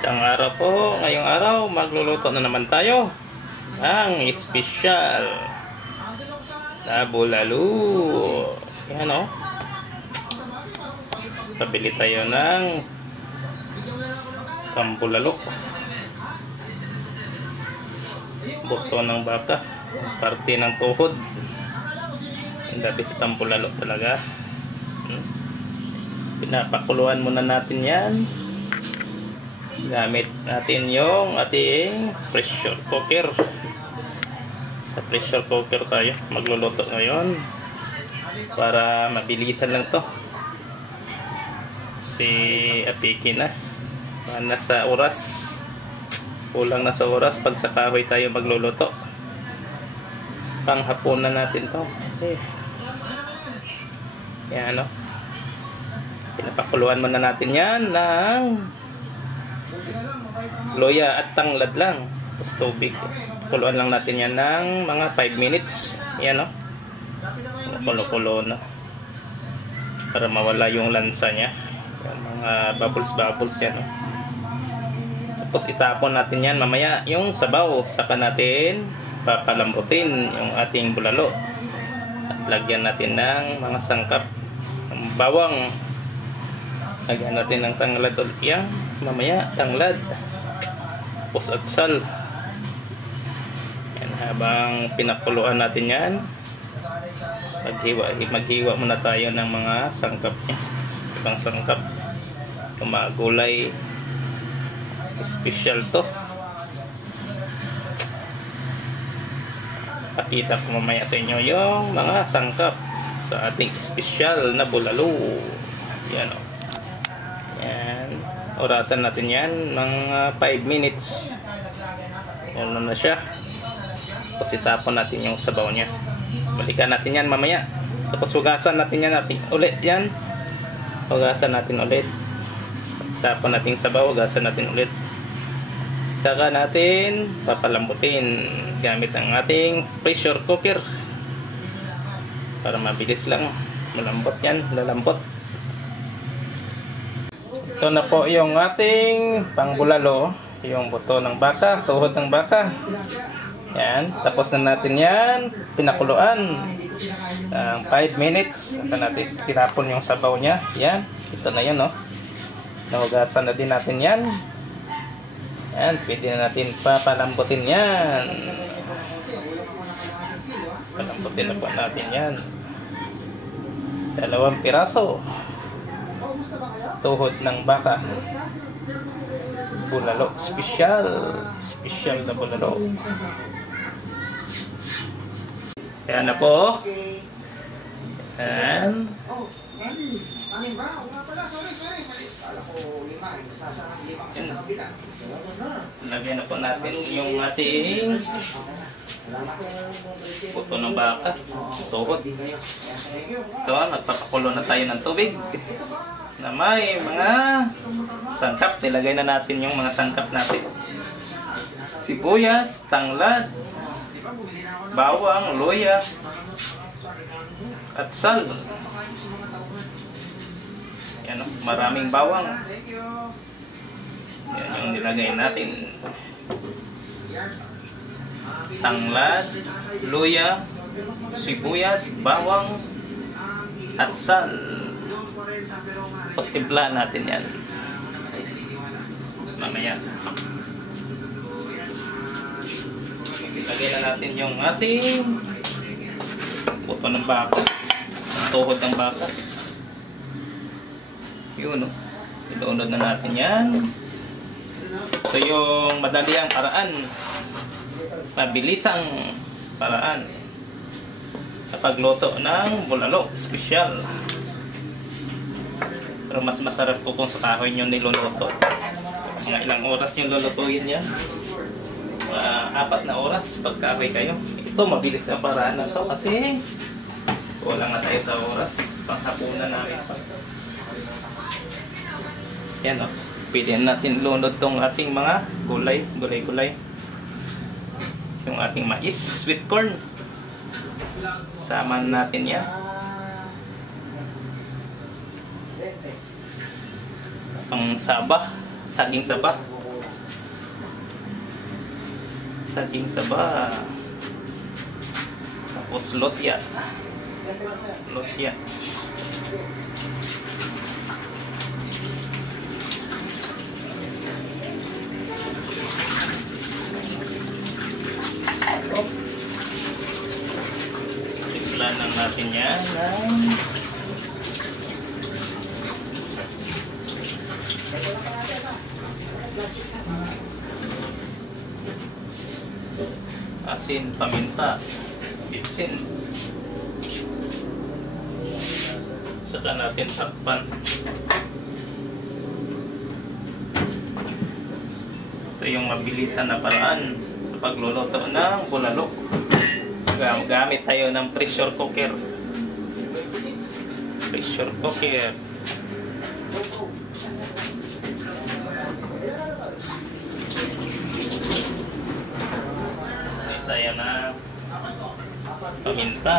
Magandang araw po. Ngayong araw, magluluto na naman tayo ang espesyal na bulalo. Yan o. Pabili tayo ng pambulalo. Buto ng baka. Parte ng tuhod. Ang labis pambulalo talaga. Pinapakuluan muna natin yan. Gamit natin yung ating pressure cooker. Sa pressure cooker tayo magluluto ngayon para mabilisan lang to. Si apiki na nasa oras, kulang na sa oras pag sa kahoy tayo magluluto. Panghapunan natin to kasi yan ano, pinapakuluan muna natin yan ng loya at tanglad lang. Tapos tubig. Kuluan lang natin yan ng mga 5 minutes. Yan o. Kulo-kulo na. Para mawala yung lansa niya. Yung mga bubbles yan o. Tapos itapon natin yan mamaya yung sabaw. Saka natin papalambutin yung ating bulalo. At lagyan natin ng mga sangkap. Ng bawang. Lagyan natin ng tanglad ulit yan. Mamaya tanglad. Tapos at sal. Yan, habang pinakuluan natin yan, maghiwa muna tayo ng mga sangkap niya. Ibang sangkap. Mga gulay. Special to. Pakita ko mamaya sa inyo yung mga sangkap sa ating special na bulalo. Yan o. Yan. Orasan natin yan mga 5 minutes. Ano na siya. Tapos itapon natin yung sabaw niya. Balikan natin yan mamaya. Tapos hugasan natin yan ulit yan. Hugasan natin ulit. Tapon natin sabaw. Hugasan natin ulit. Saka natin papalambutin gamit ang ating pressure cooker. Para mabilis lang. Malambot yan. Lalambot. Ito na po yung ating pangbulalo, yung buto ng baka, tuhod ng baka. Yan, tapos na natin yan, pinakuluan. 5 minutes, saka natin tinapon yung sabaw niya. Yan, ito na yan, no. Nahugasan na din natin yan. Yan, pwede na natin papalambutin yan. Palambutin na po natin yan. 2 piraso. Tuhod ng baka. Bulalo. Special na bulalo. Kaya na po. Yan. Lagyan na po natin yung ating buto ng baka. Tuhod. Ito, nagpapakulo na tayo ng tubig na may mga sangkap. Nilagay na natin yung mga sangkap natin. Sibuyas, tanglad, bawang, luya, at sal. Yan o, maraming bawang. Yan yung nilagay natin. Tanglad, luya, sibuyas, bawang, at sal. Tapos timpla natin yan mamaya. Ilagay na natin yung ating buto ng baka, tuhod ng baka. Yun o, iluunod na natin yan. Ito yung madaliang paraan, mabilisang paraan sa pagluto ng bulalo special. Pero mas masarap po kung sa kahoy nyo niluluto. Mga ilang oras nyo lulutuin yan. 4 na oras pag kahoy kayo. Ito mabilis ang paraan na to kasi kulang na tayo sa oras. Panghapunan namin pa. Yan o. Pwede natin lunod tong ating mga gulay. Yung ating mais, sweet corn. Sama natin yan. Ang saba, saging saba. saging saba. Tapos lotya. Lotya. Timplahan lang natin yan ng asin, paminta, bitsin. Saka natin takpan. Ito yung mabilisan na paraan sa pagluluto ng bulalo. Gamit tayo ng pressure cooker. Pressure cooker. Tayo na paminta.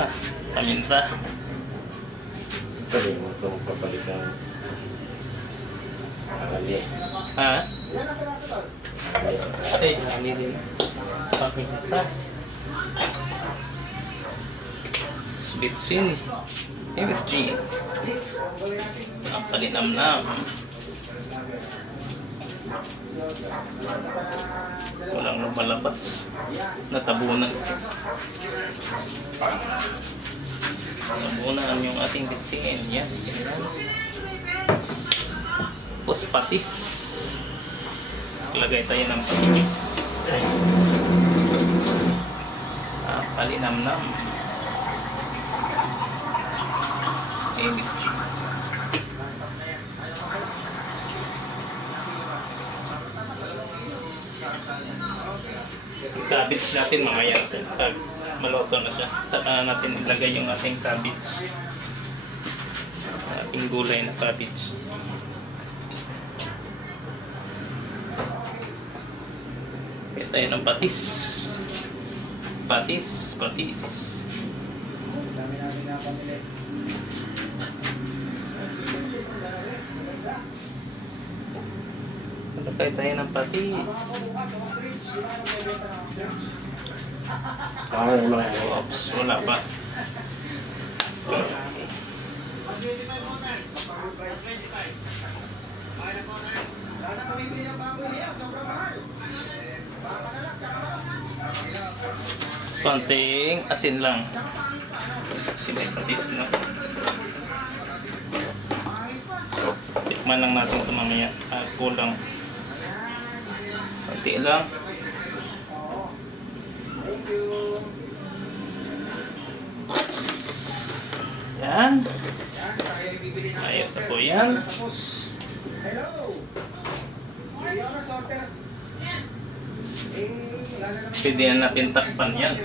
Paminta. Pwede mo itong papalitan. Ali. Ha? Ay, ali din. Paminta. Bitsin. MSG. Ang palinamnam. Walang lumalabas. Natabunan. Natabunan yung ating bitsin. Yan. Tapos patis. Lagay tayo ng patis. Palinamnam. MSG. Cabbage natin mamaya. Maluto na siya. Saka natin ilagay yung ating cabbage. Ating gulay na cabbage. Kaya tayo ng patis. Patis. Patis. Lagay tayo ng patis. Oops, wala pa. Konting asin lang. Kasi may patis na. Tikman lang natin ito mamaya. Kulang. Konti lang. Yan. Ayos na po yan. Pwede na natin takpan yan.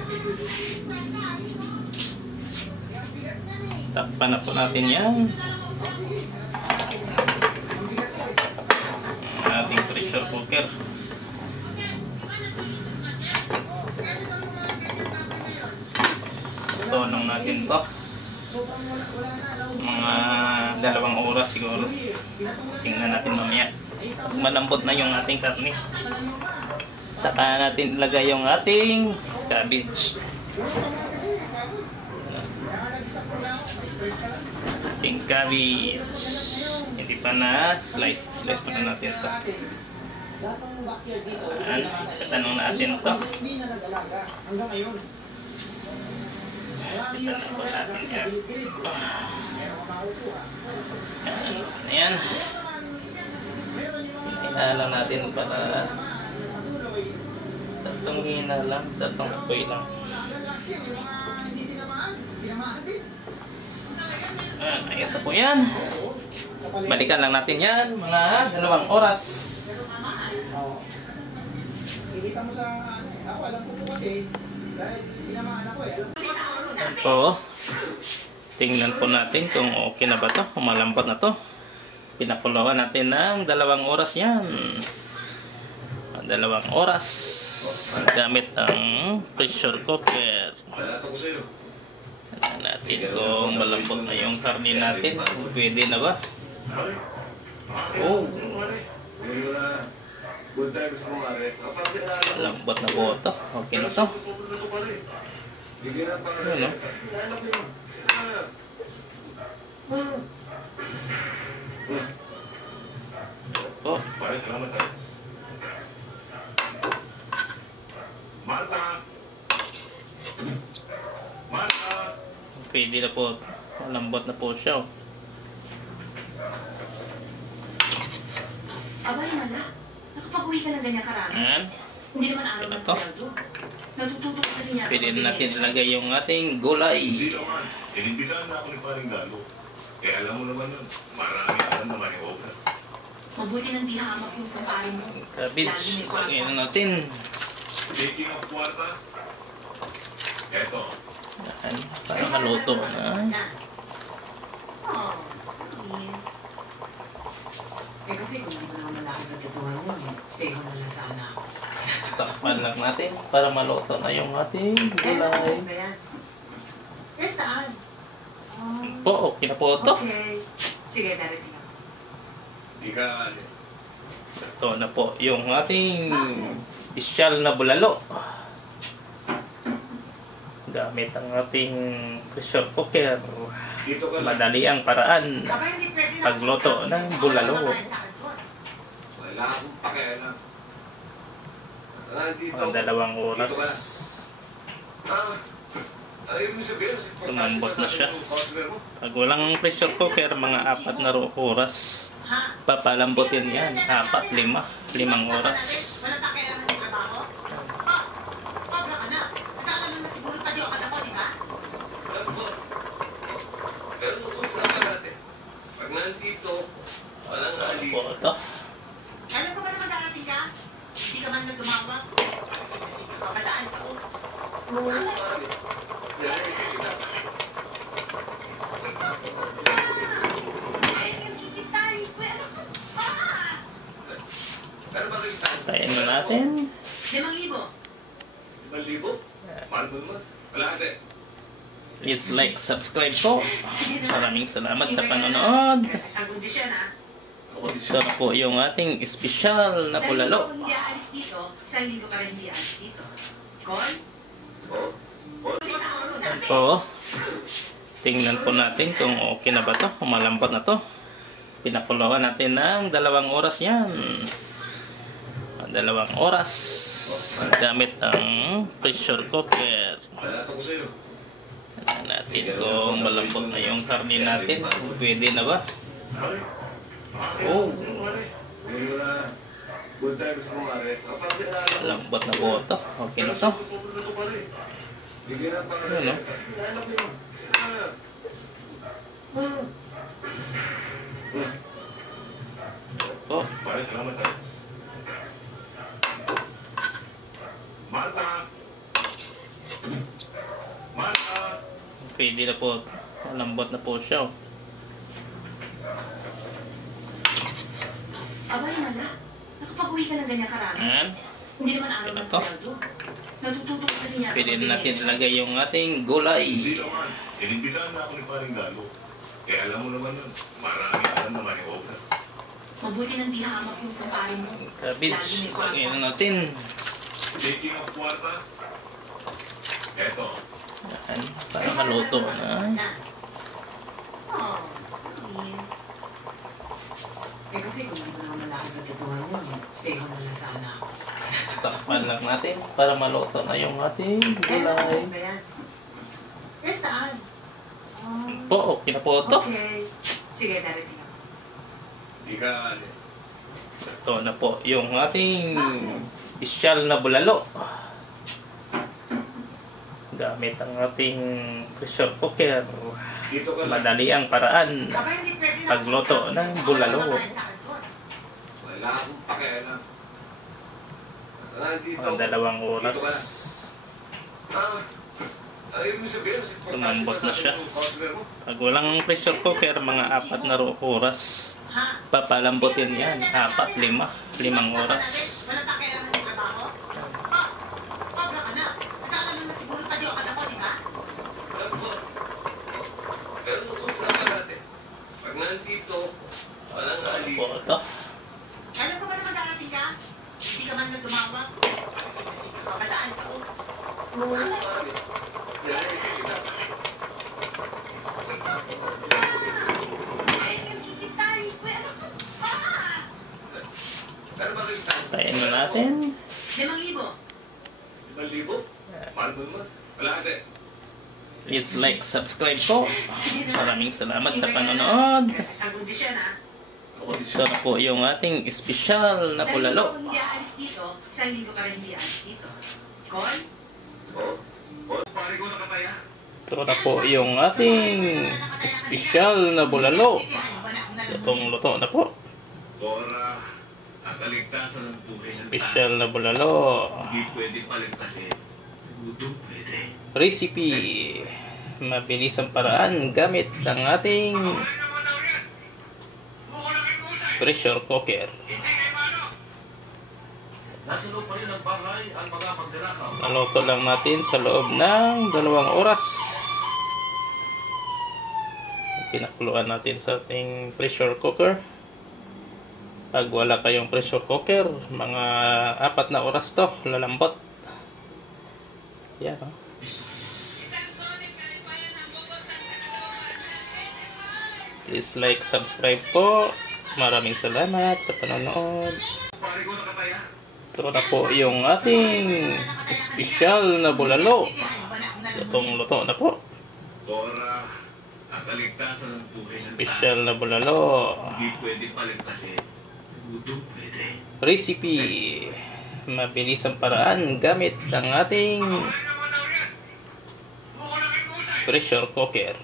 Takpan na po natin yan. Ating pressure cooker. Tonong natin to. Mga 2 oras siguro. Tingnan natin mamaya. Malambot na yung ating karne. Saka natin ilagay yung ating cabbage. Ating cabbage. Hindi pa na slice. Slice pa na natin ito. Katanong natin ito. Katanong po natin yan. Ayan. Sinalang natin para tatong hina lang, tatong apoy lang. Ayos na po yan. Balikan lang natin yan, mga 2 oras. Kita mo sa ako, alam ko po kasi dahil tinamaan ako Ito, tingnan po natin kung okay na ba ito, kung malambot na ito. Pinakuluan natin ng 2 oras yan. 2 oras gamit ang pressure cooker. Tignan natin kung malambot na yung karne natin. Pwede na ba? Oh, Lambot na po ito. Okay na to. Yun, no? Oh. Pwede na po. Lambot na po siya. Oh. Abay naman na. Nakapag-uwi ka ng ganyan karami. Ayan. Hindi naman araw Okay na ng to. sweldo. Natututo ka rin yata. Pwede na natin ilagay yung ating gulay. Hindi naman. Inimbitan na ako ni Paring Galo. Kaya alam mo naman nun, marami alam naman yung obra. Mabuti nang di hamak yung kumpare mo. Cabbage. Lagay na natin. Taking of kwarta. Eto. Ayan. Para maluto na. Oh, eh kasi kung hindi ko naman malakas na tutuhan mo, stay home na lang sana ako. Takpan lang natin para maluto na yung ating gulay. Eh, saan? Po, okay na po ito. Okay. Sige, darating ako. Di ka, Ito na po yung ating special na bulalo. Gamit ang ating pressure cooker. dito ka lang. Madali ang paraan Kapag hindi pwede na- pagluto ng bulalo. Wala akong pakialam. Nandito. Ang 2 oras. Ayaw mo sabihin. Lumambot na siya. Pag walang pressure cooker, mga 4 na oras. Ha? Papalambutin yan. 4, 5 oras. Wala pa kailangan ng trabaho? Pa, sobra ka na. Akala naman siguro tadyokan ako, di ba? Pero tutunan natin. Pag nandito, walang ali. Po ito. Alam ko ba naman darating ka? Hindi ka man na tumawag. Sige, papadaan sa ulo. Kain na natin. 5,000. 5,000? Mahal mo naman. Wala ka. Please like, subscribe po. Maraming salamat sa panonood. Sa kondisyon, ha? Ito na po yung ating espesyal na bulalo. Isang linggo kung hindi aalis dito, isang linggo ka rin hindi aalis dito. Call? Yan po. Tingnan po natin kung okay na ba to, kung malambot na to. Pinakuluan natin ng 2 oras yan. 2 oras. Gamit ang pressure cooker. Wala ako sa'yo. Tingnan natin kung malambot na yung karne natin. Pwede na ba? Oh, Good times mo, Mare. lambot na po ito. Okay na to. Yun, no? Oh, Pare, salamat ha. Marta! Marta! pwede na po. Lambot na po siya. Oh. Abay naman na. Nakapag-uwi ka ng ganyan karami. Ayan. Hindi naman araw Okay na ng to. sweldo. Natututo ka rin yata. Pwede na natin ilagay yung ating gulay. Hindi naman. Inimbitan na ako ni Paring Galo. Kaya alam mo naman nun, marami alam naman yung obra. Mabuti nang di hamak yung kumpare mo. Cabbage. Lagay na natin. Taking of kwarta. Eto. Ayan. Para maluto na. Oh, eh kasi kung hindi ko naman malakas na tutuhan mo, stay home na lang sana ako. Takpan lang natin para maluto na yung ating gulay. Eh, saan? Po, okay na po ito. Okay. Sige, darating ako. Di ka, Ito na po yung ating special na bulalo. Gamit ang ating pressure cooker. dito ka lang. Madali ang paraan Kapag hindi pwede na- pagluto ng bulalo. Wala akong pakialam. Nandito. Ang 2 oras. Ayaw mo sabihin. Lumambot na siya. Pag walang pressure cooker, mga 4 na oras. Ha? Papalambutin yan. 4, 5 oras. Wala pa kailangan ng trabaho? Pa, sobra ka na. Akala naman siguro tadyokan ako, di ba? Pero tutunan natin. Pag nandito, walang ali. Po ito. Alam ko ba naman darating ka? Hindi ka man na tumawag. Papadaan sa ulo. Tayin mo natin. 5,000. 5,000? Mahal mo naman. Wala ka. Please like, subscribe po. Maraming salamat sa panonood. Sa kondisyon ha. Ito na po yung ating espesyal na bulalo. Isang linggo kung hindi aalis dito, isang linggo ka rin hindi aalis dito. Kon? Pare ko nakataya. Ito na po yung ating espesyal na bulalo. Lutong-luto na po. Dora, ang kaligtasan ng buhay ng Espesyal na bulalo. hindi pwede paligtasin. Gutom pwede. Recipe. Mabilis ang paraan gamit ang ating pressure cooker. Nasa loob pa rin ang bahay ang mga magdirakaw. Naluto lang natin sa loob ng 2 oras. Pinakuluan natin sa ating pressure cooker. Pag wala kayong pressure cooker, mga 4 na oras to, lalambot. Yan o. Please like, subscribe po. Maraming salamat sa panonood. Pare ko nakataya. Ito na po yung ating espesyal na bulalo. Lutong-luto na po. Dora, ang kaligtasan ng buhay ng Espesyal na bulalo. hindi pwede paligtasin. Gutom pwede. Recipe. Mabilis ang paraan gamit ang ating pressure cooker.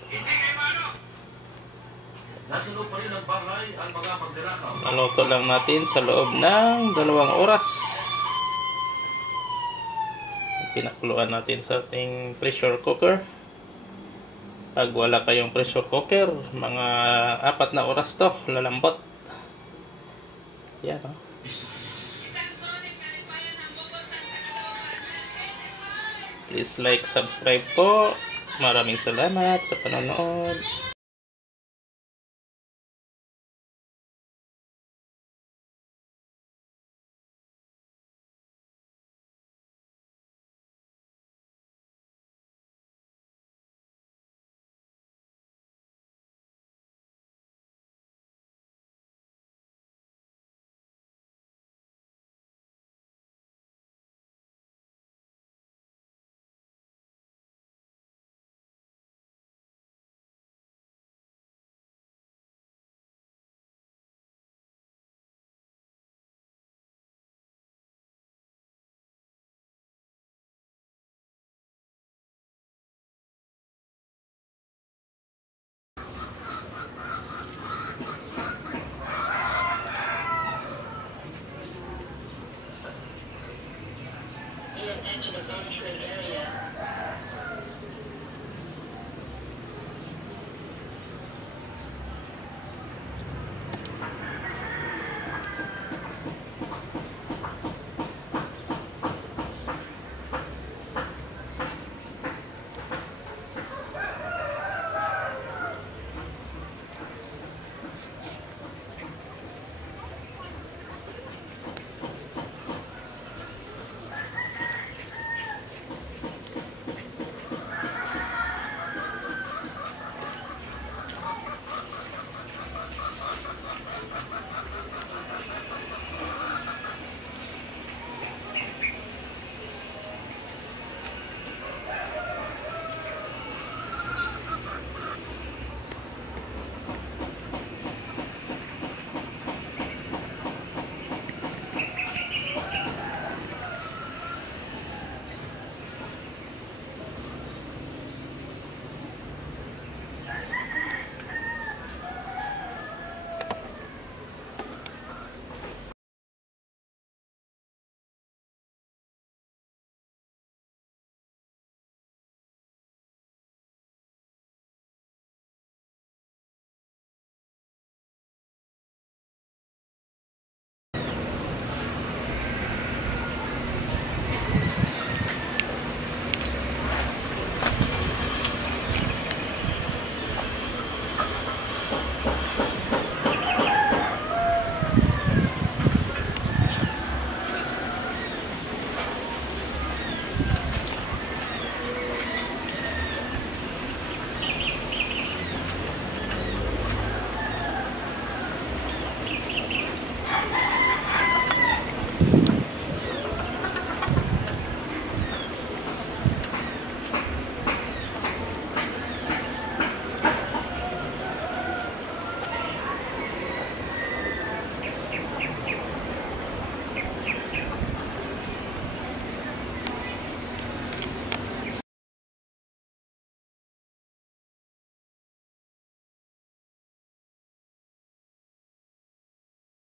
Nasa loob pa rin ang bahay ang mga magdirakaw. Naluto lang natin sa loob ng 2 oras. Pinakuluan natin sa ating pressure cooker. Pag wala kayong pressure cooker, mga 4 na oras to, lalambot. Yan o. Please like, subscribe po. Maraming salamat sa panonood.